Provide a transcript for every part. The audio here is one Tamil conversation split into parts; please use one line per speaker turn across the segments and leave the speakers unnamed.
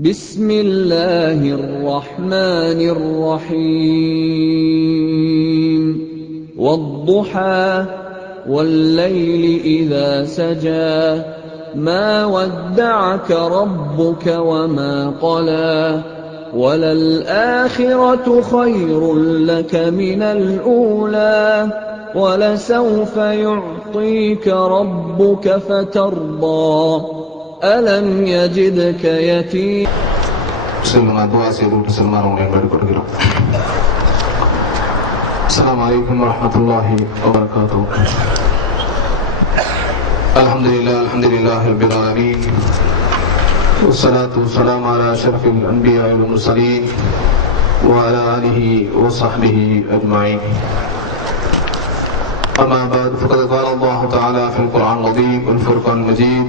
بسم الله الرحمن الرحيم والضحى والليل إذا سجى ما ودعك ربك وما قلى وللآخرة خير لك من الأولى ولسوف يعطيك ربك فترضى ألم يجدك
يتيم؟ السلام عليكم ورحمة الله وبركاته الحمد لله الحمد لله رب العالمين والصلاة والسلام على أشرف الأنبياء والمرسلين وعلى آله وصحبه أجمعين أما بعد فقد قال الله تعالى في القرآن العظيم والفرقان المجيد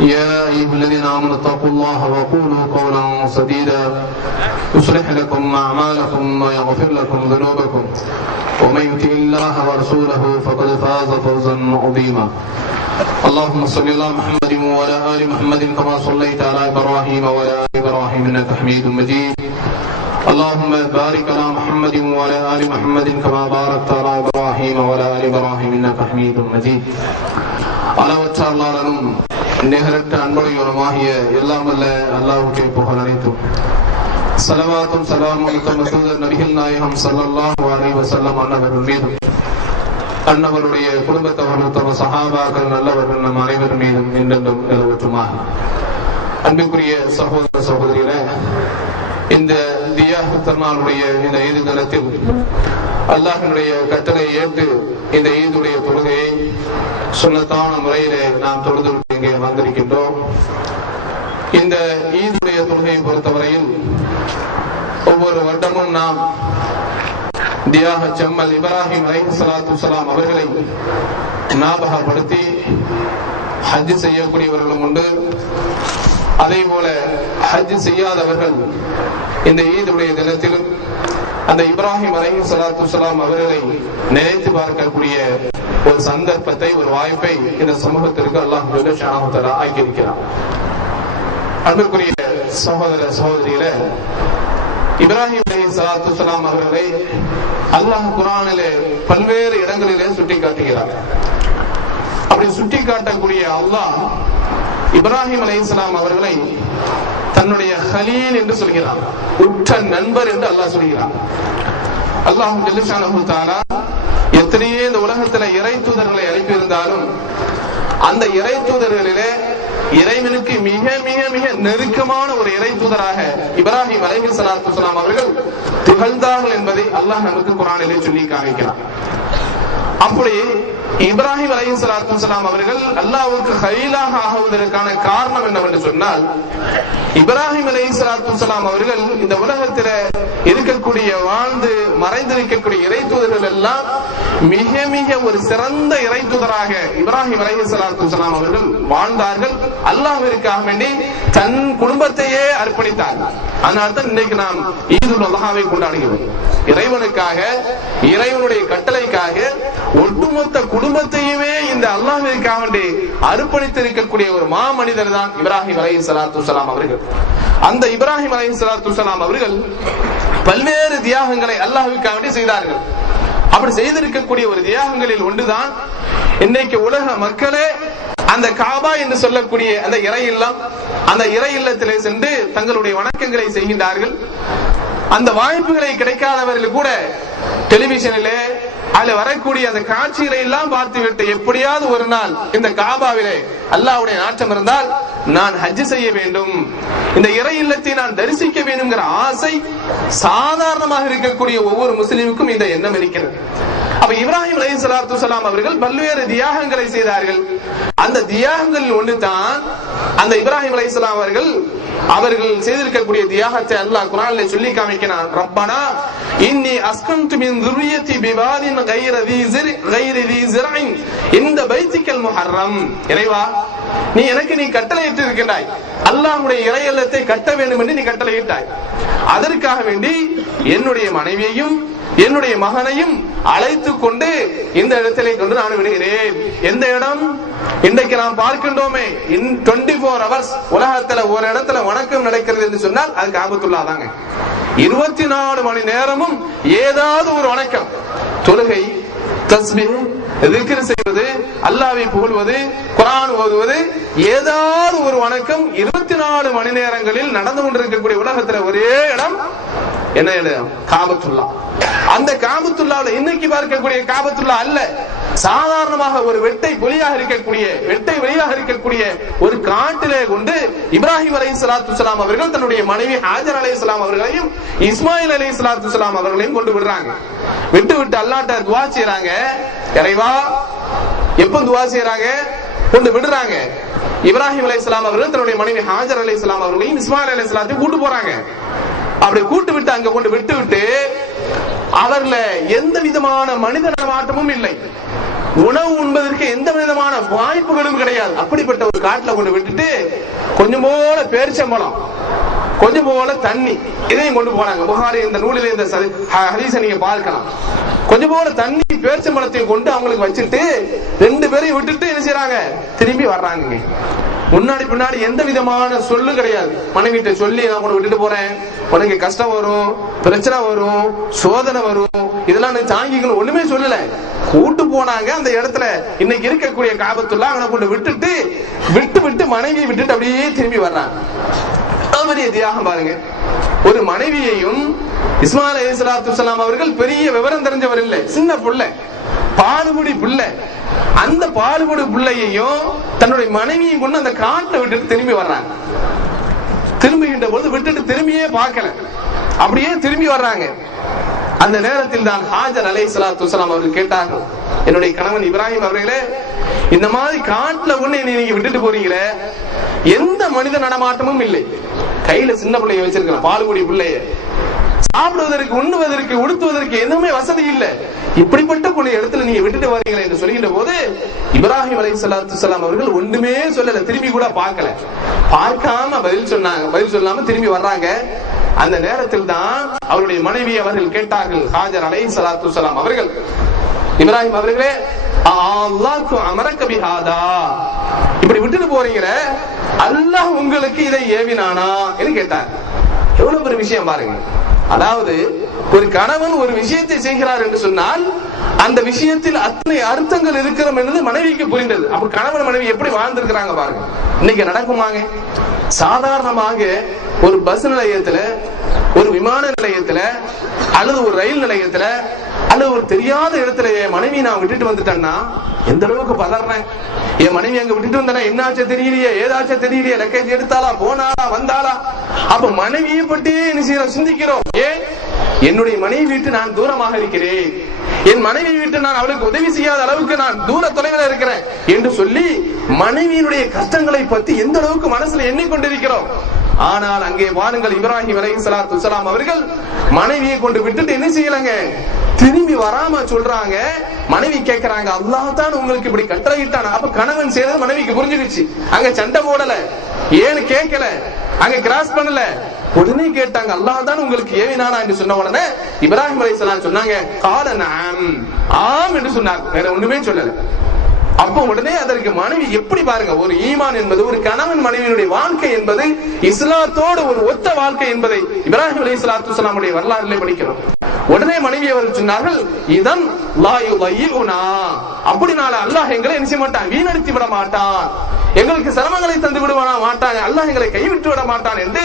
يا أيها الذين آمنوا اتقوا الله وقولوا قولا سديدا. يصلح لكم أعمالكم ويغفر لكم ذنوبكم. ومن يطع الله ورسوله فقد فاز فوزا عظيما. اللهم صل على محمد وعلى آل محمد كما صليت على إبراهيم وعلى آل إبراهيم إنك حميد مجيد. اللهم بارك على محمد وعلى آل محمد كما باركت على إبراهيم وعلى آل إبراهيم إنك حميد مجيد. على وتعالى நிகரற்ற அன்புடையவனுமாகிய எல்லாம் அல்ல அல்லாஹ்வுக்கே புகழ் அனைத்தும். சலவாத்தும் சலாமும் தமசூதர் நபிகள் நாயகம் ஸல்லல்லாஹு அலைஹி வசல்லம் அன்னவர்கள் மீதும் அன்னவருடைய குடும்பத்தவர்கள் தம சகாபாக்கள் நல்லவர்கள் நம் அனைவர் மீதும் என்றென்றும் நிலவற்றுமாக. அன்புக்குரிய சகோதர சகோதரிகளே இந்த தியாக திருநாளுடைய இந்த ஈது தினத்தில் அல்லாஹினுடைய கட்டளை ஏற்று இந்த ஈதுடைய தொழுகையை சுண்ணத்தான முறையிலே நாம் தொழுது இங்கே வந்திருக்கின்றோம். இந்த ஈதுடைய தொழுகையை பொறுத்தவரையில் ஒவ்வொரு வருடமும் நாம் தியாக செம்மல் இப்ராஹிம் அலை சலாத்து சலாம் அவர்களை ஞாபகப்படுத்தி ஹஜ் செய்யக்கூடியவர்களும் உண்டு. அதே போல ஹஜ் செய்யாதவர்கள் இந்த ஈதுடைய தினத்திலும் அந்த இப்ராஹிம் அலை சலாத்து சலாம் அவர்களை நினைத்து பார்க்கக்கூடிய ஒரு சந்தர்ப்பத்தை ஒரு வாய்ப்பை இந்த சமூகத்திற்கு அல்லாஹ் ஷானஹுத்தலா ஆக்கியிருக்கிறான். அன்புக்குரிய சகோதர சகோதரியில இப்ராஹிம் அலி சலாத்து சலாம் அவர்களை அல்லாஹ் குரானிலே பல்வேறு இடங்களிலே சுட்டி காட்டுகிறார் அப்படி சுட்டி காட்டக்கூடிய அல்லாஹ் இப்ராஹிம் அலி இஸ்லாம் அவர்களை தன்னுடைய ஹலீல் என்று சொல்கிறான். உற்ற நண்பர் என்று அல்லாஹ் சொல்கிறான். அல்லாஹும் ஜெல்லிஷானு எத்தனையே இந்த உலகத்துல இறை தூதர்களை அனுப்பியிருந்தாலும் அந்த இறை தூதர்களிலே இறைவனுக்கு மிக மிக மிக நெருக்கமான ஒரு இறை தூதராக இப்ராஹிம் அலைஹி சலாத்து அவர்கள் திகழ்ந்தார்கள் என்பதை அல்லாஹ் நமக்கு குரானிலே சொல்லி காமிக்கிறான் அப்படி இப்ராஹிம் அலைஹி சலாத்து வலாம் அவர்கள் அல்லாவுக்கு ஹலீலாக ஆகுவதற்கான காரணம் என்னவென்று சொன்னால் இப்ராஹிம் அலைஹி சலாத்து வலாம் அவர்கள் இந்த உலகத்தில இருக்கக்கூடிய வாழ்ந்து மறைந்திருக்கக்கூடிய இறைத்துதர்கள் எல்லாம் மிக மிக ஒரு சிறந்த இறைத்துதராக இப்ராஹிம் அலைஹி சலாத்து வலாம் அவர்கள் வாழ்ந்தார்கள். அல்லாஹிற்காக வேண்டி தன் குடும்பத்தையே அர்ப்பணித்தார். அதனால்தான் இன்னைக்கு நாம் ஈதுல் அல்லாவை கொண்டாடுகிறோம். இறைவனுக்காக இறைவனுடைய கட்ட குடும்பத்தையுமே இந்த அல்லாஹிற்காக வேண்டி அர்ப்பணித்து இருக்கக்கூடிய ஒரு மா மனிதர் தான் இப்ராஹிம் அலை சலாத்து சலாம் அவர்கள். அந்த இப்ராஹிம் அலை சலாத்து சலாம் அவர்கள் பல்வேறு தியாகங்களை அல்லாஹுக்காக வேண்டி செய்தார்கள். அப்படி செய்திருக்கக்கூடிய ஒரு தியாகங்களில் ஒன்றுதான் இன்னைக்கு உலக மக்களே அந்த காபா என்று சொல்லக்கூடிய அந்த இறை இல்லம் அந்த இறை இல்லத்திலே சென்று தங்களுடைய வணக்கங்களை செய்கின்றார்கள். அந்த வாய்ப்புகளை கிடைக்காதவர்கள் கூட டெலிவிஷனிலே அதுல வரக்கூடிய அந்த காட்சிகளை எல்லாம் பார்த்துவிட்டு எப்படியாவது ஒரு நாள் இந்த காபாவிலே அல்லாவுடைய நாட்டம் இருந்தால் நான் ஹஜ் செய்ய வேண்டும். இந்த இறை இல்லத்தை நான் தரிசிக்க வேண்டும்ங்கிற ஆசை சாதாரணமாக இருக்கக்கூடிய ஒவ்வொரு முஸ்லீமுக்கும் இந்த எண்ணம் இருக்கிறது. அப்ப இப்ராஹிம் அலி சலாத்து சலாம் அவர்கள் பல்வேறு தியாகங்களை செய்தார்கள். அந்த தியாகங்கள் ஒன்றுதான். அந்த இப்ராஹிம் அலை அவர்கள் அவர்கள் செய்திருக்கக்கூடிய தியாகத்தை அல்லாஹ் குரான்ல சொல்லி காமிக்கிறான். ரப்பானா
இன்னி அஸ்கந்து மின் துரியத்தி பிவாதின் கைரதி கைரதி ஜிராயின் இந்த பைத்திக்கல் முஹர்ரம். இறைவா நீ எனக்கு நீ கட்டளையிட்டு இருக்கின்றாய் அல்லாஹுடைய இறையல்லத்தை கட்ட வேண்டும் என்று நீ கட்டளையிட்டாய். அதற்காக வேண்டி என்னுடைய மனைவியையும் என்னுடைய மகனையும் அழைத்து கொண்டு இந்த இடத்திலே கொண்டு நான் விடுகிறேன். எந்த இடம்? இன்றைக்கு நாம் பார்க்கின்றோமே இன் டுவெண்ட்டி ஃபோர் ஹவர்ஸ் உலகத்துல ஒரு இடத்துல வணக்கம் நடக்கிறது என்று சொன்னால் அது காபத்துல்லா தாங்க. இருபத்தி நாலு மணி நேரமும் ஏதாவது ஒரு வணக்கம். தொழுகை தஸ்மின் செய்வது அல்லாவை புகழ்வது குரான் ஓதுவது ஏதாவது ஒரு வணக்கம். இருபத்தி நாலு மணி நேரங்களில் நடந்து கொண்டிருக்கக்கூடிய உலகத்துல ஒரே இடம் என்ன காபத்துல்லா. அந்த காபத்துல்லாவுல இன்னைக்கு பார்க்கக்கூடிய காபத்துல்லா அல்ல. சாதாரணமாக ஒரு வெட்டை பொலியாக இருக்கக்கூடிய வெட்டை வெளியாக இருக்கக்கூடிய ஒரு காட்டிலே கொண்டு இப்ராஹிம் அலை சலாத்து சலாம் அவர்கள் தன்னுடைய மனைவி ஹாஜர் அலை சலாம் அவர்களையும் இஸ்மாயில் அலை சலாத்து சலாம் அவர்களையும் கொண்டு விடுறாங்க. விட்டு விட்டு அல்லாட்ட துவா செய்யறாங்க இறைவா எப்ப துவா செய்யறாங்க கொண்டு விடுறாங்க. இப்ராஹிம் அலை அவர்கள் தன்னுடைய மனைவி ஹாஜர் அலை அவர்களையும் இஸ்மாயில் அலை கூட்டு போறாங்க. அப்படி கூட்டு விட்டு அங்க கொண்டு விட்டு விட்டு அவர்ல எந்த விதமான மனித நடமாட்டமும் இல்லை. உணவு உண்பதற்கு எந்த விதமான வாய்ப்புகளும் கிடையாது. அப்படிப்பட்ட ஒரு காட்டுல கொண்டு விட்டுட்டு கொஞ்சம் போல பேரிச்சம்பழம் கொஞ்சம் போல தண்ணி இதையும் கொண்டு போனாங்க. புகாரி இந்த நூலில் இந்த சரி- நீங்க பார்க்கலாம். கொஞ்சம் போல தண்ணி பேரிச்சம்பழத்தையும் கொண்டு அவங்களுக்கு வச்சுட்டு ரெண்டு பேரையும் விட்டுட்டு என்ன செய்யறாங்க திரும்பி வர்றாங்க முன்னாடி பின்னாடி எந்த விதமான சொல்லு கிடையாது. மனைவிட்ட சொல்லி நான் உனக்கு விட்டுட்டு போறேன். உனக்கு கஷ்டம் வரும் பிரச்சனை வரும் சோதனை வரும். இதெல்லாம் நீ தாங்கிக்கணும். ஒண்ணுமே சொல்லல. கூட்டு போனாங்க அந்த இடத்துல. இன்னைக்கு இருக்கக்கூடிய காபத்துள்ள அவனை கொண்டு விட்டுட்டு விட்டு விட்டு மனைவியை விட்டுட்டு அப்படியே திரும்பி வர்றான். எவ்வளவு பெரிய தியாகம் பாருங்க. ஒரு மனைவியையும் இஸ்மாயில் அலி சலாத்து அவர்கள் பெரிய விவரம் தெரிஞ்சவர் இல்லை. சின்ன புள்ள. பாலுகுடி பிள்ளை. அந்த பாலுகுடி புள்ளையையும் தன்னுடைய மனைவியையும் கொண்டு அந்த காட்டை விட்டுட்டு திரும்பி வர்றாங்க. திரும்புகின்ற போது விட்டுட்டு திரும்பியே பார்க்கல. அப்படியே திரும்பி வர்றாங்க. அந்த நேரத்தில் தான் ஹாஜர் அலை சலாத்து வசலாம் அவர்கள் கேட்டார்கள். என்னுடைய கணவன் இப்ராஹிம் அவர்களே இந்த மாதிரி காட்டுல ஒண்ணு நீங்க விட்டுட்டு போறீங்களே எந்த மனித நடமாட்டமும் இல்லை. கையில சின்ன பிள்ளைய வச்சிருக்கலாம் பால்குடி பிள்ளைய. சாப்பிடுவதற்கு உண்ணுவதற்கு உடுத்துவதற்கு எதுவுமே வசதி இல்ல. இப்படிப்பட்ட ஒரு இடத்துல நீங்க விட்டுட்டு வரீங்களே என்று சொல்கின்ற போது இப்ராஹிம் அலை சலாத்து அவர்கள் ஒண்ணுமே சொல்லல. திரும்பி கூட பார்க்கல. பார்க்காம பதில் சொன்னாங்க. பதில் சொல்லாம திரும்பி வர்றாங்க. அந்த நேரத்தில் தான் அவருடைய மனைவி அவர்கள் கேட்டார்கள். ஹாஜர் அலை சலாத்து அவர்கள். இப்ராஹிம் அவர்களே அல்லாஹ்க்கு அமரக்க பிஹாதா. இப்படி விட்டுட்டு போறீங்க அல்லாஹ் உங்களுக்கு இதை ஏவினானா? என்று கேட்டார். எவ்வளவு பெரிய விஷயம் பாருங்க. அதாவது ஒரு கணவன் ஒரு விஷயத்தை செய்கிறார் என்று சொன்னால் அந்த விஷயத்தில் அத்தனை அர்த்தங்கள் இருக்கிறோம் என்பது மனைவிக்கு புரிந்தது. அப்ப கணவன் மனைவி எப்படி வாழ்ந்திருக்கிறாங்க பாருங்க. இன்னைக்கு நடக்குமாங்க? சாதாரணமாக ஒரு பஸ் நிலையத்துல ஒரு விமான நிலையத்துல அல்லது ஒரு ரயில் நிலையத்துல அல்லது ஒரு தெரியாத இடத்துல என் மனைவி நான் விட்டுட்டு வந்துட்டேன்னா எந்த அளவுக்கு பதறேன்? என் மனைவி அங்க விட்டுட்டு வந்தேன்னா என்னாச்சோ தெரியலையே ஏதாச்சும் தெரியலையே லக்கேஜ் எடுத்தாளா போனாளா வந்தாளா? அப்ப மனைவியை பற்றி என்ன செய்யறோம்? சிந்திக்கிறோம். ஏன்? என்னுடைய மனைவி வீட்டு நான் தூரமாக இருக்கிறேன். என் மனைவி வீட்டு நான் அவளுக்கு உதவி செய்யாத அளவுக்கு நான் தூர தொலைவில் இருக்கிறேன் என்று சொல்லி மனைவியினுடைய கஷ்டங்களை பத்தி எந்த அளவுக்கு மனசுல எண்ணிக்கொண்டிருக்கிறோம்? ஆனால் அங்கே வாருங்கள் இப்ராஹிம் அலை சலாத்து வசலாம் அவர்கள் மனைவியை கொண்டு விட்டுட்டு என்ன செய்யலங்க? திரும்பி வராம சொல்றாங்க. மனைவி கேட்கறாங்க அல்லாஹ் தான் உங்களுக்கு இப்படி கட்டளையிட்டான். அப்ப கணவன் செய்யறது மனைவிக்கு புரிஞ்சுக்கிச்சு. அங்க சண்டை போடல. ஏன்னு கேட்கல அங்க கிராஸ் பண்ணல. உடனே கேட்டாங்க அல்லாஹ் தான் உங்களுக்கு ஏவினானா? என்று சொன்ன உடனே இப்ராஹிம் அலை சொன்னாங்க கால நாம் ஆம் என்று சொன்னார் வேற ஒண்ணுமே சொல்லல. அப்போ உடனே அதற்கு மனைவி எப்படி பாருங்க ஒரு ஈமான் என்பது ஒரு கணவன் மனைவியினுடைய வாழ்க்கை என்பது இஸ்லாத்தோடு ஒரு ஒத்த வாழ்க்கை என்பதை இப்ராஹிம் அலி இஸ்லாத்து சலாமுடைய வரலாறுல படிக்கிறோம். உடனே மனைவி அவர்கள் சொன்னார்கள் இதன் லாயு லையுனா அப்படினால அல்லாஹ் எங்களை என்ன செய்ய மாட்டான்? வீணடித்து விட மாட்டான். எங்களுக்கு சிரமங்களை தந்து விடுவானா? மாட்டான் அல்லாஹ் எங்களை கைவிட்டு விட மாட்டான் என்று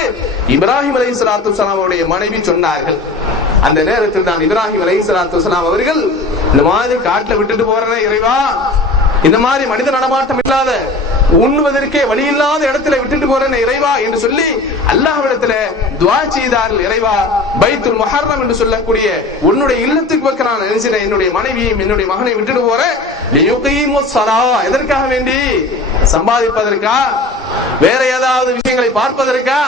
இப்ராஹிம் அலி சலாத்து சலாமுடைய மனைவி சொன்னார்கள். அந்த நேரத்தில் தான் இப்ராஹிம் அலி சலாத்து சலாம் அவர்கள் இந்த மாதிரி காட்டுல விட்டுட்டு போறேன் இறைவா. இந்த மாதிரி மனித நடமாட்டம் இல்லாத உண்ணுவதற்கே வழி இல்லாத இடத்துல விட்டுட்டு போறேன் இறைவா என்று சொல்லி அல்லாஹ்விடத்துல துவா செய்தார்கள் இறைவா. பைத்துல் முஹர்ரம் என்று சொல்லக்கூடிய உன்னுடைய இல்லத்துக்கு பக்கம் நான் நினைச்சிட்டேன் என்னுடைய மனைவியும் என்னுடைய மகனை விட்டுட்டு போறேன். லியுகீமுஸ் எதற்காக வேண்டி? சம்பாதிப்பதற்கா? வேற ஏதாவது விஷயங்களை பார்ப்பதற்கா?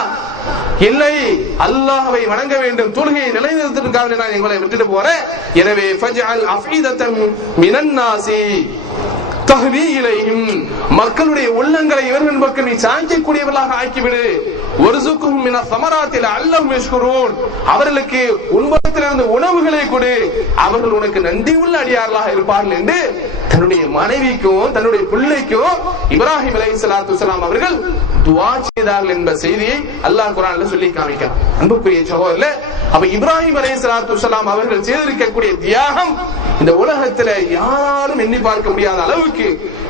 இல்லை. அல்லாஹவை வணங்க வேண்டும். தொழுகையை நிலைநிறுத்திற்காக நான் எங்களை விட்டுட்டு போறேன். எனவே ஃபஜ்அல் மக்களுடைய உள்ளங்களை இவர்கள் பக்கம் நீ சாய்க்கக்கூடியவர்களாக ஆக்கிவிடு. ஒருசுக்கும் மின சமராத்தில் அல்லம் யஷ்குரூன். அவர்களுக்கு உண்பத்திலிருந்து உணவுகளை கொடு. அவர்கள் உனக்கு நன்றி உள்ள அடியார்களாக இருப்பார்கள் என்று தன்னுடைய மனைவிக்கும் தன்னுடைய பிள்ளைக்கும் இப்ராஹிம் அலை சலாத்து அவர்கள் துவா செய்தார்கள் என்ற செய்தியை அல்லாஹ் குர்ஆன்ல சொல்லி காமிக்கிறார் அன்புக்குரிய சகோதரர்களே அப்ப இப்ராஹிம் அலை சலாத்து அவர்கள் செய்திருக்கக்கூடிய தியாகம் இந்த உலகத்துல யாராலும் எண்ணி பார்க்க முடியாத அளவுக்கு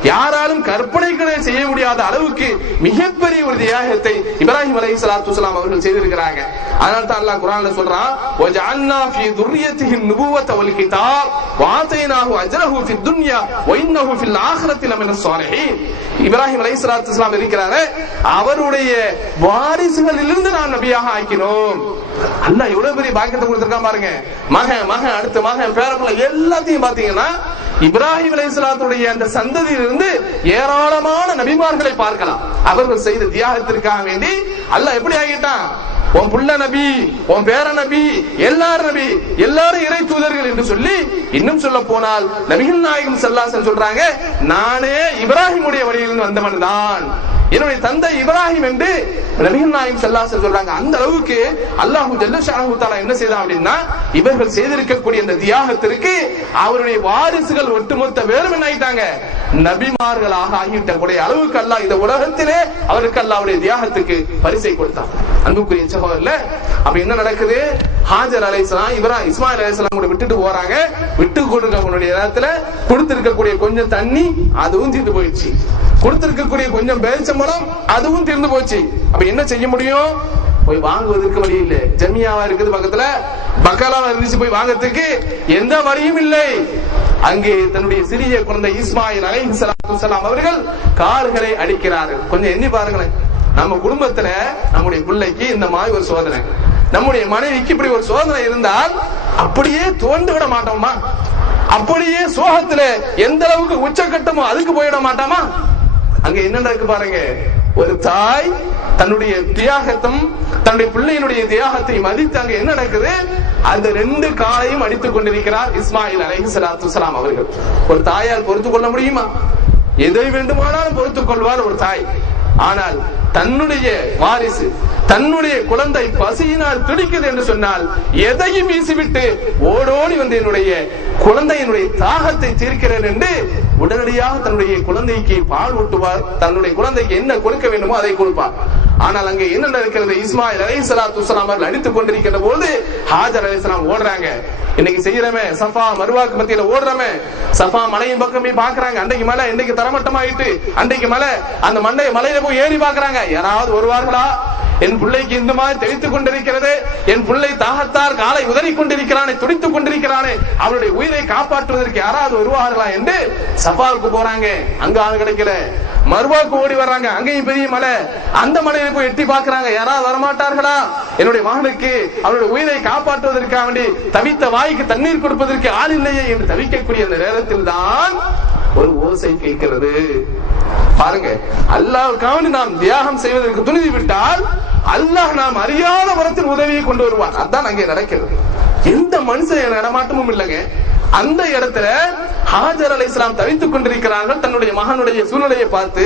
யாராலும் கற்பனைகளை செய்ய முடியாத அளவுக்கு மிகப்பெரிய ஒரு தியாகத்தை இப்ராஹிம் இப்ராஹிம் அலை சலாத்து சலாம் அவர்கள் செய்திருக்கிறாங்க. அதனால தான் அல்லாஹ் குரான்ல சொல்றான் வஜஅல்னா ஃபீ துர்ரியத்திஹி நுபுவத வல் கிதாப் வாதைனாஹு அஜ்ரஹு ஃபி துன்யா வ ஃபில் ஆখিরাতি லமின ஸாலிஹீன். இப்ராஹிம் அலை சலாத்து சலாம் இருக்கிறாரே அவருடைய வாரிசுகளிலிருந்து நாம் நபியாக ஆக்கினோம். அல்லாஹ் எவ்வளவு பெரிய பாக்கியத்தை கொடுத்திருக்கான் பாருங்க. மகன் மகன் அடுத்த மகன் பேரப்புள்ள எல்லாத்தையும் பாத்தீங்கன்னா இப்ராஹிம் அலைஹிஸ்ஸலாத்துடைய அந்த சந்ததியிலிருந்து ஏராளமான நபிமார்களை பார்க்கலாம். அவர்கள் செய்த தியாகத்திற்காக வேண்டி அல்லாஹ் எப்படி ஆகிட்டான்? உன் புள்ள நபி உன் பேர நபி எல்லாரும் நபி எல்லாரும் இறை தூதர்கள் என்று சொல்லி இன்னும் சொல்ல போனால் நபிகள் நாயகம் செல்லாசன் சொல்றாங்க நானே இப்ராஹிமுடைய வழியிலிருந்து வந்தவன் தான். என்னுடைய தந்தை இப்ராஹிம் என்று நபிகள் நாயம் செல்லாசன் சொல்றாங்க. அந்த அளவுக்கு அல்லாஹு ஜல்லஷாஹு தாலா என்ன செய்தான் அப்படின்னா இவர்கள் செய்திருக்கக்கூடிய இந்த தியாகத்திற்கு அவருடைய வாரிசுகள் ஒட்டுமொத்த பேரும் என்ன ஆயிட்டாங்க? நபிமார்களாக ஆகிவிட்ட கூடிய அளவுக்கு அல்ல இந்த உலகத்திலே அவருக்கு அல்லாஹ்வுடைய தியாகத்துக்கு பரிசை கொடுத்தான். அன்புக்குரிய சகோதரில் அப்ப என்ன நடக்குது? ஹாஜர் அலைசலாம் இவரா இஸ்மாயில் அலைசலாம் கூட விட்டுட்டு போறாங்க. விட்டு கொடுக்கக்கூடிய நேரத்துல கொடுத்திருக்கக்கூடிய கொஞ்சம் தண்ணி அதுவும் தீர்ந்து போயிடுச்சு. கொடுத்திருக்கக்கூடிய கொஞ்சம் பேரிச்சம்பழம் அதுவும் தீர்ந்து போச்சு. அப்ப என்ன செய்ய முடியும்? போய் வாங்குவதற்கு வழி இல்லை. ஜமியாவா இருக்குது பக்கத்துல. பக்காலாவா இருந்துச்சு போய் வாங்குறதுக்கு எந்த வழியும் இல்லை. அங்கே தன்னுடைய சிறிய குழந்தை இஸ்மாயில் அலைஹிஸ்ஸலாம் அவர்கள் கால்களை அடிக்கிறார்கள். கொஞ்சம் எண்ணி பாருங்களேன். நம்ம குடும்பத்துல நம்முடைய பிள்ளைக்கு இந்த மாதிரி ஒரு சோதனை. நம்முடைய மனைவிக்கு இப்படி ஒரு சோதனை இருந்தால் அப்படியே தோண்டு விட மாட்டோமா? அப்படியே சோகத்துல எந்த அளவுக்கு உச்சக்கட்டமோ அதுக்கு போயிட மாட்டாமா? அங்க என்ன நடக்கு பாருங்க. ஒரு தாய் தன்னுடைய தியாகத்தும் தன்னுடைய பிள்ளையினுடைய தியாகத்தை மதித்து அங்க என்ன நடக்குது? அந்த ரெண்டு காலையும் அடித்துக் கொண்டிருக்கிறார் இஸ்மாயில் அலைஹி சலாத்து சலாம் அவர்கள். ஒரு தாயால் பொறுத்துக் கொள்ள முடியுமா? எதை வேண்டுமானாலும் பொறுத்துக் கொள்வார் ஒரு தாய். ஆனால் தன்னுடைய வாரிசு தன்னுடைய குழந்தை பசியினால் துடிக்குது என்று சொன்னால் எதையும் வீசிவிட்டு ஓடோடி வந்து என்னுடைய குழந்தையினுடைய தாகத்தை தீர்க்கிறேன் என்று உடனடியாக தன்னுடைய குழந்தைக்கு பால் ஊட்டுவார். தன்னுடைய குழந்தைக்கு என்ன கொடுக்க வேண்டுமோ அதை கொடுப்பார். ஆனால் அங்கே என்ன நடக்கிறது? இஸ்மாயில் அலை சலாத்து அவர்கள் அடித்துக் கொண்டிருக்கிற போது ஹாஜர் அலைஹிஸ்ஸலாம் ஓடுறாங்க. இன்னைக்கு செய்யறமே? சஃபா மருவாக்கு மத்தியில ஓடுறமே? சஃபா மலையின் பக்கம் போய் பாக்குறாங்க அன்றைக்கு மலை இன்னைக்கு தரமட்டமாயிட்டு அன்றைக்கு மலை அந்த மண்டை மலையில போய் ஏறி பாக்குறாங்க யாராவது வருவார்களா? என் பிள்ளைக்கு இந்த மாதிரி தெளித்துக் கொண்டிருக்கிறது. என் பிள்ளை தாகத்தார் காலை உதறி கொண்டிருக்கிறானே துடித்துக் கொண்டிருக்கிறானே அவருடைய உயிரை காப்பாற்றுவதற்கு யாராவது வருவார்களா என்று சஃபாவுக்கு போறாங்க. அங்க ஆள் கிடைக்கல. மறுவாக்கு ஓடி வர்றாங்க. அங்கேயும் பெரிய மலை. அந்த மலையில போய் எட்டி பாக்குறாங்க யாராவது வரமாட்டார்களா? என்னுடைய மகனுக்கு அவருடைய உயிரை காப்பாற்றுவதற்காக வேண்டி தவித்த வாய்க்கு தண்ணீர் கொடுப்பதற்கு ஆள் இல்லையே என்று தவிக்கக்கூடிய அந்த நேரத்தில் தான் ஒரு ஓசை கேட்கிறது. பாருங்க அல்லாவுக்காக நாம் தியாகம் செய்வதற்கு துணிந்து விட்டால் அல்லாஹ் நாம் அறியாத வரத்தில் உதவியை கொண்டு வருவான். அதான் அங்கே நடக்கிறது. எந்த மனுஷன் நடமாட்டமும் இல்லைங்க. அந்த இடத்துல ஹாஜர் அலை இஸ்லாம் தவித்துக் கொண்டிருக்கிறார்கள். தன்னுடைய மகனுடைய சூழ்நிலையை பார்த்து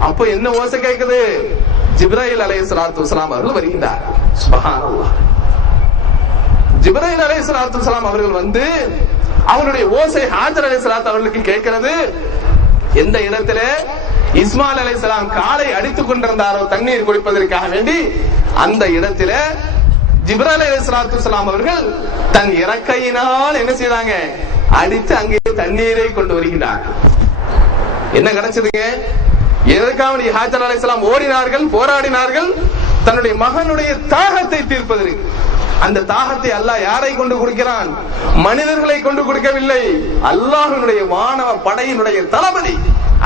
அப்ப என்ன ஓசை கேட்குது? ஜிப்ராயில் அலை இஸ்லாத்து இஸ்லாம் அவர்கள் வருகின்றார் சுபஹானல்லாஹ். ஜிப்ராயில் அலை இஸ்லாத்து இஸ்லாம் அவர்கள் வந்து அவனுடைய ஓசை ஹாஜர் அலி சலாத் அவர்களுக்கு கேட்கிறது. எந்த இடத்துல? இஸ்மால் அலை சலாம் காலை அடித்துக் கொண்டிருந்தாரோ தண்ணீர் குடிப்பதற்காக வேண்டி அந்த இடத்துல ஜிப்ரால் அலி சலாத்து சலாம் அவர்கள் தன் இறக்கையினால் என்ன செய்தாங்க? அடித்து அங்கே தண்ணீரை கொண்டு வருகிறார் என்ன கிடைச்சதுங்க? எதற்காக ஹாஜர் அலைஹிஸ்ஸலாம் ஓடினார்கள் போராடினார்கள்? தன்னுடைய மகனுடைய தாகத்தை தீர்ப்பதற்கு. அந்த தாகத்தை அல்லாஹ் யாரை கொண்டு கொடுக்கிறான்? மனிதர்களை கொண்டு கொடுக்கவில்லை. அல்லாஹனுடைய வானவ படையினுடைய தளபதி.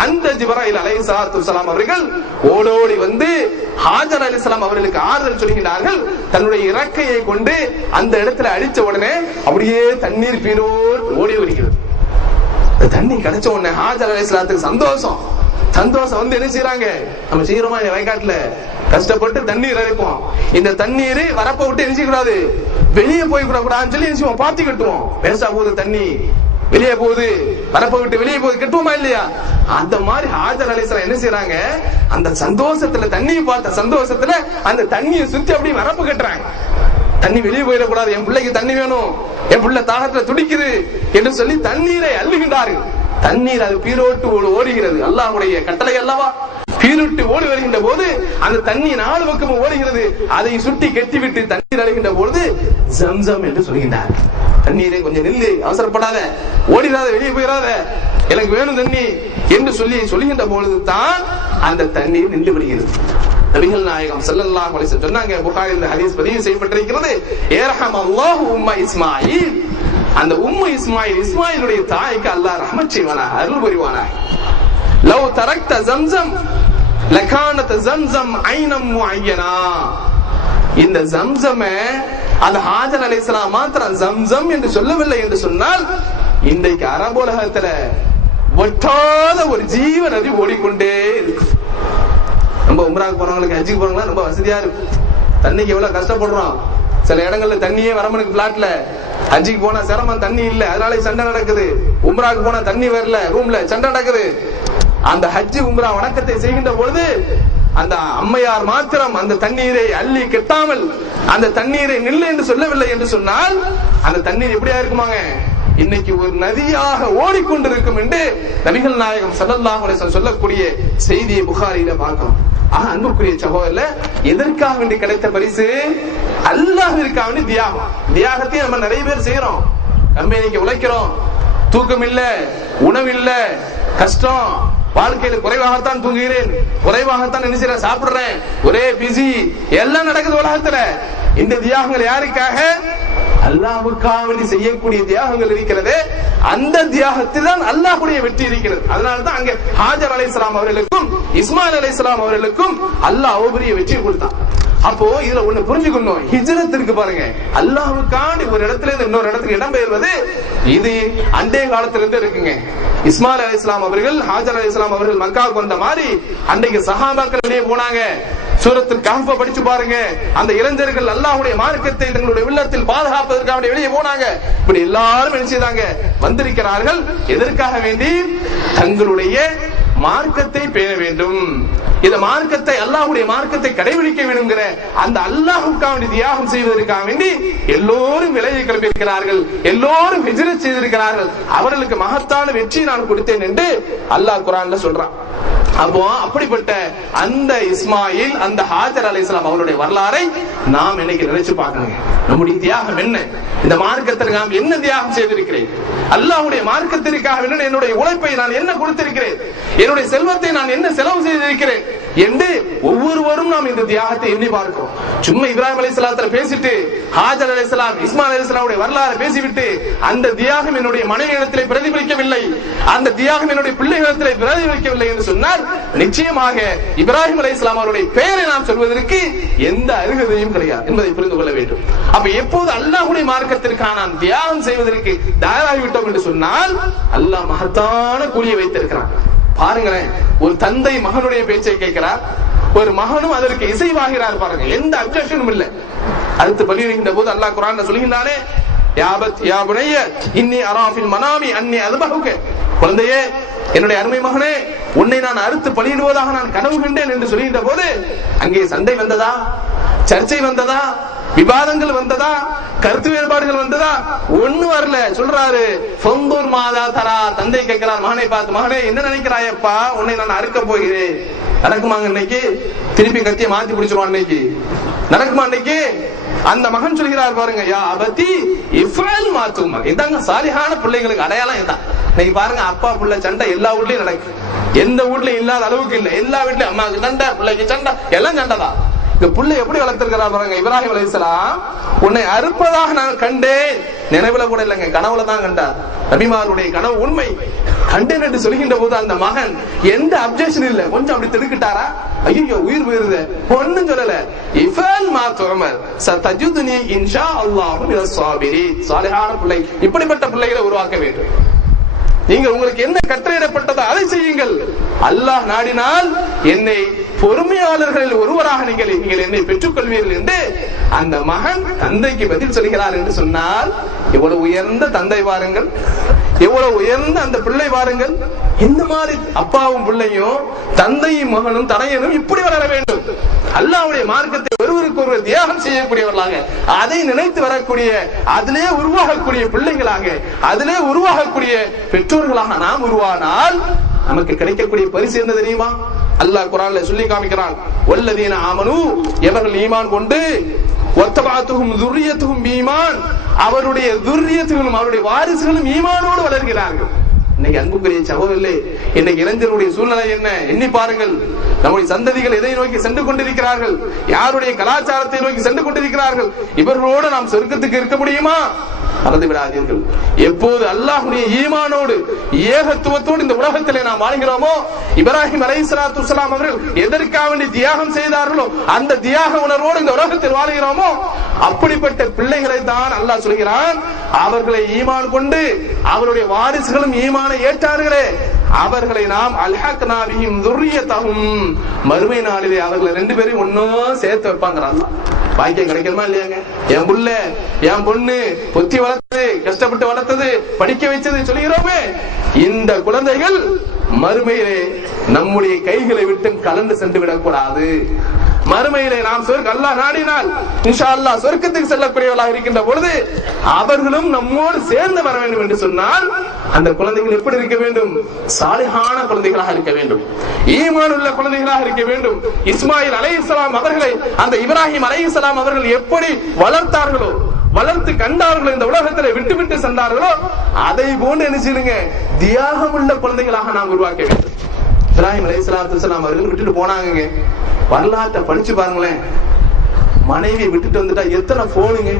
அந்த ஜிப்ராஹில் அலை ஸலாத்து சலாம் அவர்கள் ஓடோடி வந்து ஹாஜர் அலைஹிஸ்ஸலாம் அவர்களுக்கு ஆறுதல் சொல்கிறார்கள் தன்னுடைய இறக்கையை கொண்டு அந்த இடத்துல அடிச்ச உடனே அப்படியே தண்ணீர் பீரோடு ஓடி வருகிறது தண்ணி கிடைச்ச உடனே ஹாஜர் அலைஹிஸ்ஸலாத்துக்கு சந்தோஷம். சந்தோஷம் வந்து என்ன செய்யறாங்க நம்ம செய்யறோமா இந்த வயக்காட்டுல? கஷ்டப்பட்டு தண்ணீர் இறைப்போம். இந்த தண்ணீர் வரப்ப விட்டு என்ன செய்யக்கூடாது? வெளியே போய் கூடாதுன்னு சொல்லி என்ன பாத்தி கட்டுவோம். வேஸ்டா போகுது தண்ணி. வெளியே போகுது. வரப்ப விட்டு வெளியே போகுது. கட்டுவோமா இல்லையா? அந்த மாதிரி ஆஜர் அலிஸ்லாம் என்ன செய்யறாங்க அந்த சந்தோஷத்துல தண்ணியை பார்த்த சந்தோஷத்துல அந்த தண்ணியை சுத்தி அப்படியே வரப்பு கட்டுறாங்க. தண்ணி வெளியே போயிடக்கூடாது. என் பிள்ளைக்கு தண்ணி வேணும். என் பிள்ளை தாகத்துல துடிக்குது என்று சொல்லி தண்ணீரை அள்ளுகின்றார்கள். தண்ணீர் அது பீரோட்டு ஓடு- ஓடுகிறது. அல்லாஹ்வுடைய கட்டளை அல்லவா? பீருட்டு ஓடி வருகின்ற போது அந்த தண்ணி நாலு பக்கமும் ஓடுகிறது. அதை சுட்டி கெட்டிவிட்டு தண்ணீர் அழுகின்ற பொழுது ஜம்சம் என்று சொல்கின்றார். தண்ணீரை கொஞ்சம் நில்லு அவசரப்படாத. ஓடிடாத வெளியே போயிடாத எனக்கு வேணும் தண்ணி என்று சொல்லி சொல்லுகின்ற பொழுது தான் அந்த தண்ணீர் நின்று விடுகிறது. நபிகள் நாயகம் செல்லல்லா சொன்னாங்க புகாரில் இந்த ஹதீஸ் பதிவு செய்யப்பட்டிருக்கிறது. ஏரஹம் அல்லாஹ் உம்மா இஸ்மாயில். அந்த உம்மு இஸ்மாயில் இஸ்மாயிலுடைய தாய்க்கு அல்லாஹ் ரஹமத் செய்வானாக அருள் புரிவானாக லவ் தரக்த ஜம்சம் லகானத் ஜம்சம் ஐனம் முஅய்யனா இந்த ஜம்சம அந்த ஹாஜர் அலைஹிஸ்ஸலாம் மாத்திரம் ஜம்சம் என்று சொல்லவில்லை என்று சொன்னால் இன்றைக்கு அரபுலகத்துல ஒட்டாத ஒரு ஜீவ நதி ஓடிக்கொண்டே இருக்கு. நம்ம உம்ராக்கு போறவங்களுக்கு ஹஜ்ஜுக்கு போறவங்க ரொம்ப வசதியா இருக்கும் தண்ணிக்கு எவ்வளவு கஷ்டப்படுறோம். சில இடங்கள்ல தண்ணியே வரமனுக்கு பிளாட்ல ஹஜ்ஜிக்கு போனா சிரமம் தண்ணி இல்ல. அதனால சண்டை நடக்குது. உம்ராக்கு போனா தண்ணி வரல. ரூம்ல சண்டை நடக்குது. அந்த ஹஜ்ஜி உம்ரா வணக்கத்தை செய்கின்ற பொழுது அந்த அம்மையார் மாத்திரம் அந்த தண்ணீரை அள்ளி கெட்டாமல் அந்த தண்ணீரை நில்லு என்று சொல்லவில்லை என்று சொன்னால் அந்த தண்ணீர் எப்படியா இருக்குமாங்க? இன்னைக்கு ஒரு நதியாக ஓடிக்கொண்டிருக்கும் என்று நபிகள் நாயகம் ஸல்லல்லாஹு சொல்லக்கூடிய செய்தியை புகாரியில பார்க்கணும் அன்புக்குரிய சகோதரர்ல எதற்காக வேண்டி கிடைத்த பரிசு? அல்லாஹ்விற்காக வேண்டி தியாகம். தியாகத்தையும் நம்ம நிறைய பேர் செய்யறோம் கம்பெனிக்கு உழைக்கிறோம். தூக்கம் இல்ல உணவு இல்ல கஷ்டம். வாழ்க்கையில குறைவாகத்தான் தூங்குகிறேன். குறைவாகத்தான் என்ன சாப்பிடுறேன். ஒரே பிஸி எல்லாம் நடக்குது உலகத்துல. இந்த தியாகங்கள் யாருக்காக? அல்லாஹ்வுக்காக செய்யக்கூடிய தியாகங்கள் இருக்கிறது அந்த தியாகத்தில் தான் அல்லாஹுடைய வெற்றி இருக்கிறது. அதனாலதான் அங்கே அங்க ஹாஜர் அலைஹிஸ்ஸலாம் அவர்களுக்கும் இஸ்மாயில் அலைஹிஸ்ஸலாம் அவர்களுக்கும் அல்லாஹ் அவ்வளவு பெரிய வெற்றி கொடுத்தான். அப்போ இதுல ஒண்ணு புரிஞ்சுக்கணும். ஹிஜ்ரத் இருக்கு பாருங்க. அல்லாஹ்வுக்காண்டி ஒரு இடத்துல இருந்து இன்னொரு இடத்துக்கு இடம்பெயர்வது இது அண்டைய காலத்துல இருந்து இருக்குங்க. இஸ்மாயில் அலைஹிஸ்ஸலாம் அவர்கள் ஹாஜர் அலைஹிஸ்ஸலாம் அவர்கள் மக்காவுக்கு வந்த மாதிரி அன்றைக்கு சஹாபாக்கள் வெளியே போனாங்க. சூரத்தில் கஹ்ஃப படிச்சு பாருங்க. அந்த இளைஞர்கள் அல்லாஹுடைய மார்க்கத்தை தங்களுடைய உள்ளத்தில் பாதுகாப்பதற்காக வெளியே போனாங்க. இப்படி எல்லாரும் என்ன செய்தாங்க? வந்திருக்கிறார்கள். எதற்காக வேண்டி? தங்களுடைய மார்க்கத்தை பேண வேண்டும். இந்த மார்க்கத்தை அல்லாஹ்வுடைய மார்க்கத்தை கடைபிடிக்க வேண்டும்ங்கிற அந்த அல்லாஹ்வுக்காக வேண்டி தியாகம் செய்வதற்காக வேண்டி எல்லோரும் விலையை கிளம்பியிருக்கிறார்கள். எல்லோரும் ஹிஜ்ரத் செய்திருக்கிறார்கள். அவர்களுக்கு மகத்தான வெற்றி நான் கொடுத்தேன் என்று அல்லாஹ் குரான்ல சொல்றான். அப்போ அப்படிப்பட்ட அந்த இஸ்மாயில் அந்த ஹாஜர் அலைஹிஸ்ஸலாம் அவருடைய வரலாறை நாம் இன்னைக்கு நினைச்சு பார்க்கணுங்க நம்முடைய தியாகம் என்ன? இந்த மார்க்கத்தில் நாம் என்ன தியாகம் செய்திருக்கிறேன்? அல்லாஹ்வுடைய மார்க்கத்திற்காக என்ன என்னுடைய உழைப்பை நான் என்ன கொடுத்திருக்கிறேன்? என்னுடைய செல்வத்தை நான் என்ன செலவு செய்திருக்கிறேன்? என்று ஒவ்வொருவரும் நாம் இந்த தியாகத்தை எண்ணி பார்க்கிறோம். சும்மா இப்ராஹிம் சலாத்துல பேசிட்டு ஹாஜர் அலைஹிஸ்ஸலாம் இஸ்மாயில் அலைஹிஸ்ஸலாமுடைய வரலாறு பேசிவிட்டு அந்த தியாகம் என்னுடைய மனைவியிடத்திலே பிரதிபலிக்கவில்லை. அந்த தியாகம் என்னுடைய பிள்ளைகளிடத்திலே பிரதிபலிக்கவில்லை என்று சொன்னால் நிச்சயமாக இப்ராஹிம் அலைஹிஸ்ஸலாம் அவருடைய பெயரை நாம் சொல்வதற்கு எந்த அருகதையும் கிடையாது என்பதை புரிந்து கொள்ள வேண்டும். அப்ப எப்போது அல்லாஹுடைய மார்க்கத்திற்கான நாம் தியாகம் செய்வதற்கு தயாராகிவிட்டோம் என்று சொன்னால் அல்லாஹ் மகத்தான கூலியை வைத்திருக்கிறான். பாருங்களேன் ஒரு தந்தை மகனுடைய பேச்சை கேட்கிறார். ஒரு மகனும் அதற்கு இசைவாகிறார் பாருங்க எந்த அப்செக்ஷனும் இல்ல. அடுத்து பலியிடுகின்ற போது அல்லாஹ் குரான் சொல்கின்றானே யாபத் யாபுடைய இன்னி அராஃபின் மனாமி அன்னி அதுபகுக குழந்தையே என்னுடைய அருமை மகனே உன்னை நான் அறுத்து பலியிடுவதாக நான் கனவு கண்டேன் என்று சொல்கின்ற போது அங்கே சண்டை வந்ததா? சர்ச்சை வந்ததா? விவாதங்கள் வந்ததா? கருத்து வேறுபாடுகள் வந்ததா? ஒண்ணு வரல. சொல்றாரு சொந்தூர் மாதா தரா தந்தை கேட்கிறார் மகனை பார்த்து மகனே என்ன நினைக்கிறாயப்பா? உன்னை நான் அறுக்க போகிறேன். நடக்குமாங்க இன்னைக்கு? திருப்பி கத்திய மாத்தி பிடிச்சிருவான் இன்னைக்கு. நடக்குமா இன்னைக்கு? அந்த மகன் சொல்கிறார் பாருங்க யா அபத்தி இஃப்ரால் மாத்துமா. இதாங்க சாலிகான பிள்ளைங்களுக்கு அடையாளம் இதான். இன்னைக்கு பாருங்க அப்பா புள்ள சண்டை எல்லா வீட்லயும் நடக்கு. எந்த வீட்லயும் இல்லாத அளவுக்கு இல்ல. எல்லா வீட்லயும் அம்மாவுக்கு சண்டை பிள்ளைக்கு சண்டை எல்லாம் சண்டை தான் இந்த புள்ளை எப்படி வளர்த்திருக்கிறார் பாருங்க இப்ராஹிம் அலைஹிஸ்ஸலாம் உன்னை அறுப்பதாக நான் கண்டேன். நினைவுல கூட இல்லைங்க கனவுல தான் கண்டார். நபிமாருடைய கனவு உண்மை. கண்டேன் என்று சொல்கின்ற போது அந்த மகன் எந்த அப்ஜெக்ஷன் இல்ல கொஞ்சம் அப்படி திடுக்கிட்டாரா? ஐயோ உயிர் போயிருது. ஒன்னும் சொல்லல. இஃபல் மா துமர் சதஜுதுனி இன்ஷா அல்லாஹு மினஸ் சாபிரி சாலிஹான பிள்ளை இப்படிப்பட்ட பிள்ளைகளை உருவாக்க வேண்டும். நீங்கள் உங்களுக்கு என்ன கட்டளையிடப்பட்டதோ அதை செய்யுங்கள். அல்லாஹ் நாடினால் என்னை பொறுமையாளர்களில் ஒருவராக நீங்கள் நீங்கள் என்னை பெற்றுக் கொள்வீர்கள் என்று அந்த மகன் தந்தைக்கு பதில் சொல்கிறார் என்று சொன்னால் எவ்வளவு உயர்ந்த தந்தை பாருங்கள் எவ்வளவு உயர்ந்த அந்த பிள்ளை பாருங்கள் இந்த மாதிரி அப்பாவும் பிள்ளையும் தந்தையும் மகனும் தனையனும் இப்படி வளர வேண்டும். அல்லாவுடைய மார்க்கத்தை ஒருவருக்கு ஒருவர் தியாகம் செய்யக்கூடியவர்களாக அதை நினைத்து வரக்கூடிய அதிலே உருவாகக்கூடிய பிள்ளைகளாக அதிலே உருவாகக்கூடிய பெற்றோர்களாக நாம் உருவானால் நமக்கு கிடைக்கக்கூடிய பரிசு என்ன தெரியுமா? அல்லாஹ் குரான்ல சொல்லி காமிக்கிறான். வல்லதீன ஆமனு எவர்கள் ஈமான் கொண்டு ஒத்தபாத்துகும் துர்ரியத்துகும் ஈமான் அவருடைய துர்ரியத்துகளும் அவருடைய வாரிசுகளும் ஈமானோடு வளர்கிறார்கள். இன்னைக்கு அன்புக்குரிய சகோதரர்களே இன்னைக்கு இளைஞருடைய சூழ்நிலை என்ன? எண்ணி பாருங்கள். நம்முடைய சந்ததிகள் எதை நோக்கி சென்று கொண்டிருக்கிறார்கள்? யாருடைய கலாச்சாரத்தை நோக்கி சென்று கொண்டிருக்கிறார்கள்? இவர்களோடு நாம் சொர்க்கத்துக்கு இருக்க முடியுமா? மறந்து விடாதீர்கள். எப்போது அல்லாஹுடைய ஈமானோடு ஏகத்துவத்தோடு இந்த உலகத்திலே நாம் வாழ்கிறோமோ இப்ராஹிம் அலை சலாத்து அவர்கள் எதற்காக வேண்டி தியாகம் செய்தார்களோ அந்த தியாக உணர்வோடு இந்த உலகத்தில் வாழ்கிறோமோ அப்படிப்பட்ட பிள்ளைகளை தான் அல்லாஹ் சொல்கிறான். அவர்களை ஈமான் கொண்டு அவருடைய வாரிசுகளும் ஈமானை ஏற்றார்களே. அவர்களை நாம் அல்ஹக்னாவியும் துர்ரியத்தகும் மறுமை நாளிலே அவர்களை ரெண்டு பேரையும் ஒன்னும் சேர்த்து வைப்பாங்கிறாங்க. பாக்கியம் கிடைக்கணுமா இல்லையாங்க? என் புள்ள என் பொண்ணு பொத்தி வளர்த்தது கஷ்டப்பட்டு வளர்த்தது படிக்க வைச்சது சொல்கிறோமே இந்த குழந்தைகள் மறுமையிலே நம்முடைய கைகளை விட்டு கலந்து சென்று விடக்கூடாது. மறுமையிலே நாம் சொர்க்க நாடினால் இன்ஷா அல்லாஹ் சொர்க்கத்துக்கு செல்லக்கூடியவர்களாக இருக்கின்ற பொழுது அவர்களும் நம்மோடு சேர்ந்து வர வேண்டும் என்று சொன்னால் அந்த குழந்தைகள் எப்படி இருக்க வேண்டும்? சாலிகான குழந்தைகளாக இருக்க வேண்டும். ஈமான் உள்ள குழந்தைகளாக இருக்க வேண்டும். இஸ்மாயில் அலைஹிஸ்ஸலாம் அவர்களை அந்த இப்ராஹிம் அலைஹிஸ்ஸலாம் அவர்கள் எப்படி வளர்த்தார்களோ வளர்த்து கண்டார்களோ இந்த உலகத்தில் விட்டு விட்டு சென்றார்களோ அதை போன்று என்ன செய்யுங்க? தியாகம் உள்ள குழந்தைகளாக நாம் உருவாக்க வேண்டும். இப்ராஹிம் அலைஹிஸ்ஸலாம் அவர்கள் விட்டுட்டு போனாங்க வரலாற்றை படிச்சு பாருங்களேன். மனைவி விட்டுட்டு வந்துட்டா எத்தனை போனுங்க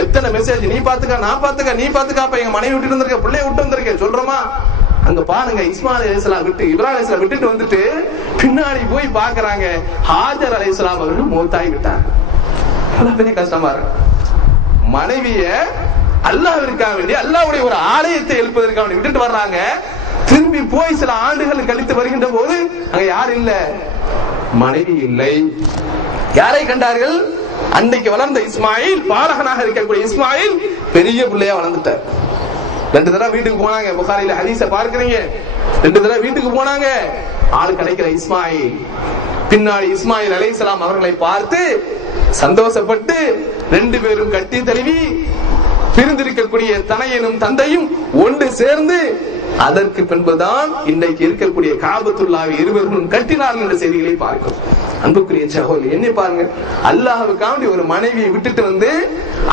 எத்தனை மெசேஜ் நீ பாத்துக்க நான் பாத்துக்க நீ பாத்துக்காப்ப எங்க மனைவி விட்டுட்டு வந்திருக்க பிள்ளைய விட்டு வந்திருக்க சொல்றோமா? அங்க பாருங்க இஸ்மாயில் அலிஸ்லாம் விட்டு இப்ராஹிம் அலிஸ்லாம் விட்டுட்டு வந்துட்டு பின்னாடி போய் பாக்குறாங்க ஹாஜர் அலிஸ்லாம் அவர்கள் மூத்தாயி விட்டாங்க. எவ்வளவு பெரிய கஷ்டமா இருக்கு. மனைவிய அல்லாஹ்விற்காக வேண்டி அல்லாவுடைய ஒரு ஆலயத்தை எழுப்பதற்காக விட்டுட்டு வர்றாங்க. திரும்பி போய் சில ஆண்டுகள் கழித்து வருகின்ற போது அங்க யார் இல்ல? மனைவி இல்லை. யாரை கண்டார்கள்? அன்றைக்கு வளர்ந்த இஸ்மாயில் பாலகனாக இருக்கக்கூடிய இஸ்மாயில் பெரிய பிள்ளையா வளர்ந்துட்டார். ரெண்டு தடவை வீட்டுக்கு போனாங்க. புகாரில ஹதீஸ பார்க்கிறீங்க. ரெண்டு தடவை வீட்டுக்கு போனாங்க. ஆள் கிடைக்கிற இஸ்மாயில். பின்னாடி இஸ்மாயில் அலைஹிஸ்ஸலாம் அவர்களை பார்த்து சந்தோஷப்பட்டு ரெண்டு பேரும் கட்டி தழுவி பிரிந்திருக்கக்கூடிய தனையனும் தந்தையும் ஒன்று சேர்ந்து அதற்கு பின்புதான் இன்றைக்கு இருக்கக்கூடிய காபத்துள்ளாவை இருவர்களும் கட்டினார்கள் என்ற செய்திகளை பார்க்கிறோம். அன்புக்குரிய சகோதரி என்ன பாருங்க. அல்லாஹுக்காண்டி ஒரு மனைவியை விட்டுட்டு வந்து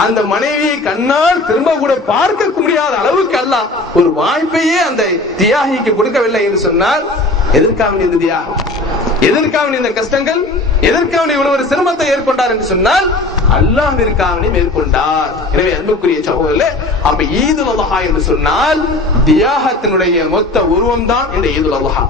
அந்த மனைவியை கண்ணால் திரும்ப கூட பார்க்க முடியாத அளவுக்கு அல்லாஹ் ஒரு வாய்ப்பையே அந்த தியாகிக்கு கொடுக்கவில்லை என்று சொன்னால் எதற்காக இந்த தியாகம்? எதற்காக இந்த கஷ்டங்கள்? எதற்காக இவ்வளவு ஒரு சிரமத்தை ஏற்பட்டார் என்று சொன்னால் அல்லாஹிற்காக மேற்கொண்டார். எனவே அன்புக்குரிய சகோதரர்களே அப்ப ஈதுல் அல்ஹா என்று சொன்னால் தியாகத்தினுடைய மொத்த உருவம் தான் இந்த ஈதுல் அல்ஹா.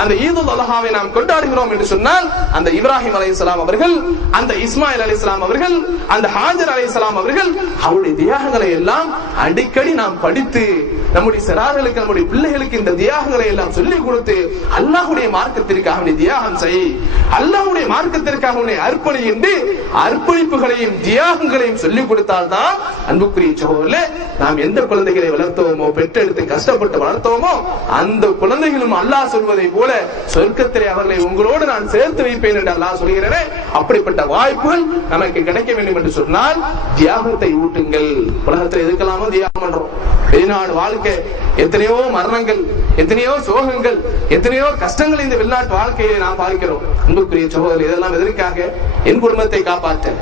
அந்த ஈதுல் அலஹாவை நாம் கொண்டாடுகிறோம் என்று சொன்னால் அந்த இப்ராஹிம் அலைஹிஸ்ஸலாம் அவர்கள் அந்த இஸ்மாயில் அலைஹிஸ்ஸலாம் அவர்கள் அந்த ஹாஜர் அலைஹிஸ்ஸலாம் அவர்கள் அவருடைய தியாகங்களை எல்லாம் அடிக்கடி நாம் படித்து நம்முடைய சிறார்களுக்கு நம்முடைய பிள்ளைகளுக்கு இந்த தியாகங்களை எல்லாம் சொல்லிக் கொடுத்து அல்லாஹுடைய மார்க்கத்திற்காக நீ தியாகம் செய் அல்லாஹுடைய மார்க்கத்திற்காக உன்னை அர்ப்பணி என்று அர்ப்பணிப்புகளையும் தியாகங்களையும் சொல்லிக் கொடுத்தால்தான் அன்புக்குரிய சகோதரில் நாம் எந்த குழந்தைகளை வளர்த்தோமோ பெற்றெடுத்து கஷ்டப்பட்டு வளர்த்தோமோ அந்த குழந்தைகளும் அல்லாஹ் சொல்வதை போல சொர்க்கத்திலே அவர்களை உங்களோடு நான் சேர்த்து வைப்பேன் என்று அல்லாஹ் சொல்கிறேன் அப்படிப்பட்ட வாய்ப்புகள் நமக்கு கிடைக்க வேண்டும் என்று சொன்னால் தியாகத்தை ஊட்டுங்கள். உலகத்தில் எதுக்கெல்லாமோ தியாகம் பண்றோம்? வெளிநாடு வாழ்க்கை எத்தனையோ மரணங்கள் எத்தனையோ சோகங்கள் எத்தனையோ கஷ்டங்கள் இந்த வெளிநாட்டு வாழ்க்கையை நாம் பார்க்கிறோம். அன்புக்குரிய சகோதரர் இதெல்லாம் எதற்காக? என் குடும்பத்தை காப்பாற்ற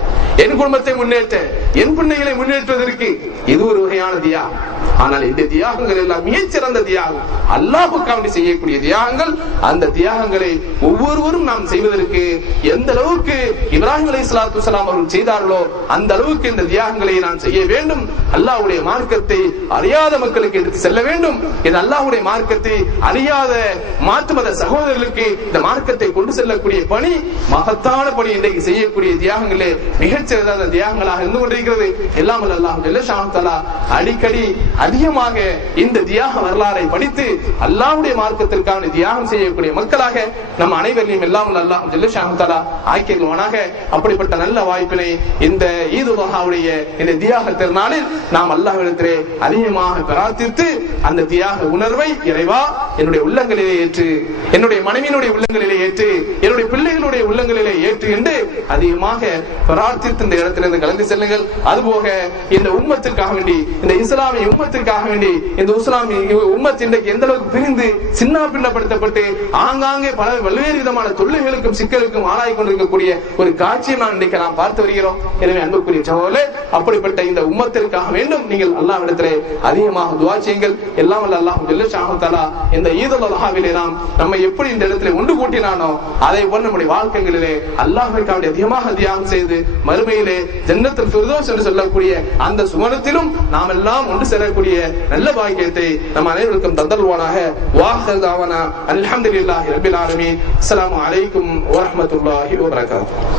என் குடும்பத்தை முன்னேற்ற என் பிள்ளைகளை முன்னேற்றுவதற்கு இது ஒரு வகையான தியாகம். ஆனால் இந்த தியாகங்கள் எல்லாம் மிகச்சிறந்த தியாகம். அல்லாஹுக்காண்டி செய்யக்கூடிய தியாகங்கள் அந்த தியாகங்களை ஒவ்வொருவரும் நாம் செய்வதற்கு எந்த அளவுக்கு இப்ராஹிம் அலி சலாத்து அவர்கள் செய்தார்களோ அந்த அளவுக்கு இந்த தியாகங்களை நான் செய்ய வேண்டும். அல்லாஹ்வுடைய மார்க்கத்தை அறியாத மக்களுக்கு எடுத்து செல்ல வேண்டும். இது அல்லாஹ்வுடைய மார்க்கத்தை அறியாத மாற்று மத சகோதரர்களுக்கு இந்த மார்க்கத்தை கொண்டு செல்லக்கூடிய பணி மகத்தான பணி இன்றைக்கு செய்யக்கூடிய தியாகங்களே மிகச்சிறந்த தியாகங்களாக இருந்து கொண்டிருக்கிறது. எல்லாம் அல்லாஹ் ஜல்ல அடிக்கடி அதிகமாக இந்த தியாக வரலாறை படித்து அல்லாஹ்வுடைய மார்க்கத்திற்கான தியாகம் செய்யக்கூடிய மக்களாக நம் அனைவரையும் எல்லாம் அல்லாஹ் ஜல்ல ஷானு ஆக்கியவனாக அப்படிப்பட்ட நல்ல வாய்ப்பினை இந்த ஈது உலகாவுடைய இந்த தியாக திருநாளில் நாம் அல்லாஹிடத்திலே அதிகமாக பிரார்த்தித்து அந்த தியாக உணர்வை இறைவா என்னுடைய உள்ளங்களிலே ஏற்று என்னுடைய மனைவியினுடைய உள்ளங்களிலே ஏற்று என்னுடைய பிள்ளைகளுடைய உள்ளங்களிலே ஏற்று என்று அதிகமாக பிரார்த்தித்து இந்த இடத்திலிருந்து கலந்து செல்லுங்கள். அதுபோக இந்த உம்மத்திற்காக வேண்டி இந்த இஸ்லாமிய உம்மத்திற்காக வேண்டி இந்த இஸ்லாமிய உம்மத் இன்றைக்கு எந்த அளவுக்கு பிரிந்து சின்ன பின்னப்படுத்தப்பட்டு ஆங்காங்கே பல பல்வேறு விதமான தொல்லைகளுக்கும் சிக்கலுக்கும் ஆளாய் கொண்டிருக்கக்கூடிய ஒரு காட்சியை நான் இன்றைக்கு நாம் பார்த்து வருகிறோம். எனவே அன்புக்குரிய சகோதரே அப்படிப்பட்ட இந்த உம்மத்திற்காக வேண்டும் நீங்கள் அல்லாஹ்விடத்திலே அதிகமாக துவா செய்யுங்கள். எல்லாம் வல்ல அல்லாஹ் ஜல்ல இந்த ஈதல் அல்லாவிலே நாம் நம்ம எப்படி இந்த இடத்துல ஒன்று கூட்டினானோ அதை போல் நம்முடைய வாழ்க்கைகளிலே அல்லாஹிற்காக அதிகமாக தியாகம் செய்து மறுமையிலே ஜன்னத்தில் ஃபிர்தௌஸ் என்று சொல்லக்கூடிய அந்த சுவனத்திலும் நாம் எல்லாம் ஒன்று சேரக்கூடிய நல்ல பாக்கியத்தை நம் அனைவருக்கும் தந்தல்வானாக. வாஹர் தாவனா அல்ஹம்துலில்லாஹி ரப்பில் ஆலமீன். அஸ்ஸலாமு அலைக்கும் வரஹ்மத்துல்லாஹி வபரகாத்துஹு